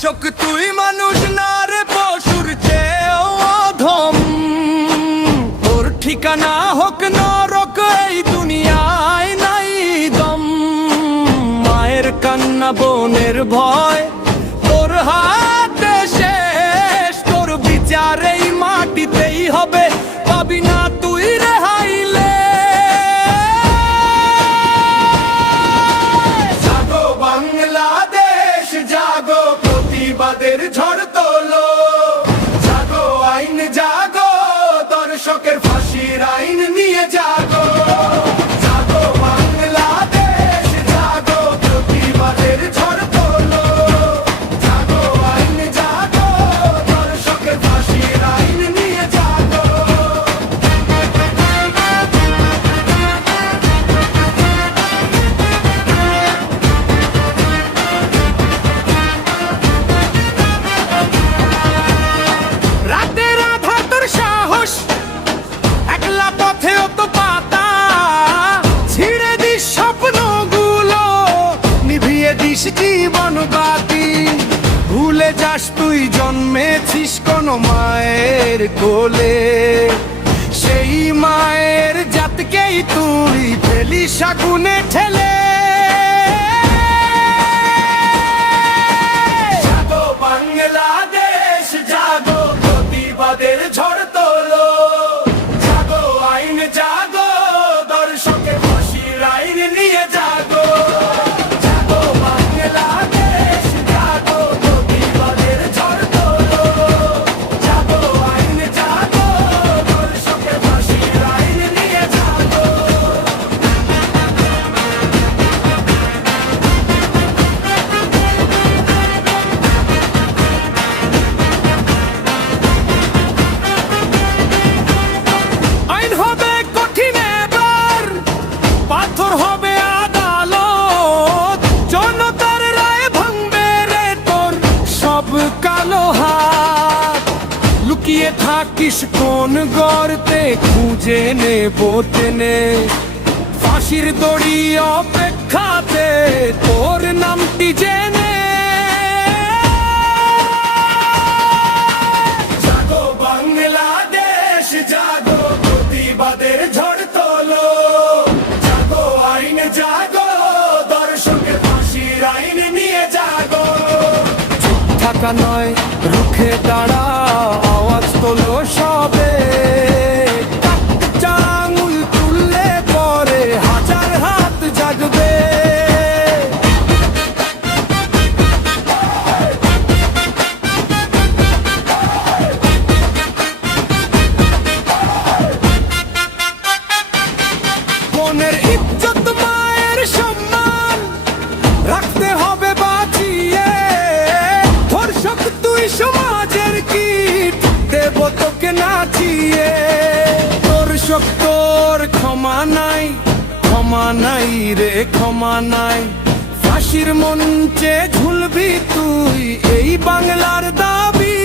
ধর্ষক তুই মানুষ না রে পশুর চেয়েও অধম। তোর ঠিকানা হোক নরক এই দুনিয়ায় নাই দম। মায়ের কান্না বোনের ভয় তোর হাতে শেষ। তোর বিচার এই মাটিতেই হবে, পাবি না তুই রেহাইলে। জাগো বাংলাদেশ জাগো, প্রতিবাদের ঝড় তোলো। জাগো আইন জাগো, দর্শকের ফাঁসির আইন নিয়ে জাগো। জাগো বাংলাদেশ জাগো, প্রতিবাদের ঝড় তোলো। জাগো আইন জাগো, দর্শকের ফাঁসির আইন নিয়ে জাগো। রাতের আধার তোর সাহস, একলা পথেও তো পাতা। ছিঁড়ে দিস স্বপ্নগুলো, নিভিয়ে দিস জীবন বাতি। ভুলে যাস তুই জন্মেছিস কোন মায়ের কোলে। সেই মায়ের জাতকেই তুই ফেলিস আগুনে ঠেলে। জাগো বাংলাদেশ জাগো, প্রতিবাদের ঝড় তোলো। জাগো আইন জাগো, দর্শকের ফাঁসির আইন নিয়ে জাগো। জাগো বাংলাদেশ জাগো, প্রতিবাদের ঝড় তোলো। জাগো আইন জাগো, দর্শকের ফাঁসির আইন নিয়ে জাগো। আইন হবে কঠিন এবার, পাথর হবে আদালত। জনতার রায় ভাঙবে রে তোর সব কালো হাত। লুকিয়ে থাকিস কোন গর্তে, খুঁজে নেব টেনে। ফাঁসির দড়ি অপেক্ষাতে তোর নামটি জেনে। জাগো বাংলাদেশ জাগো, প্রতিবাদের ঝড় তোলো। জাগো আইন জাগো, দর্শকের ফাঁসির আইন নিয়ে জাগো। চুপ থাকা নয়, রুখে দাঁড়া, আওয়াজ তোলো সবে। চার আঙুল তুললে পরে হাজার হাত জাগবে। বোনের ইজ্জত মায়ের সম্মান রাখতে হবে বাঁচিয়ে। ধর্ষক তুই সমাজের কীট, দেব তোকে নাচিয়ে। ধর্ষক তোর ক্ষমা নাই, ক্ষমা নাই রে ক্ষমা নাই। ফাঁসির মঞ্চে ঝুলবি তুই, এই বাংলার দাবি।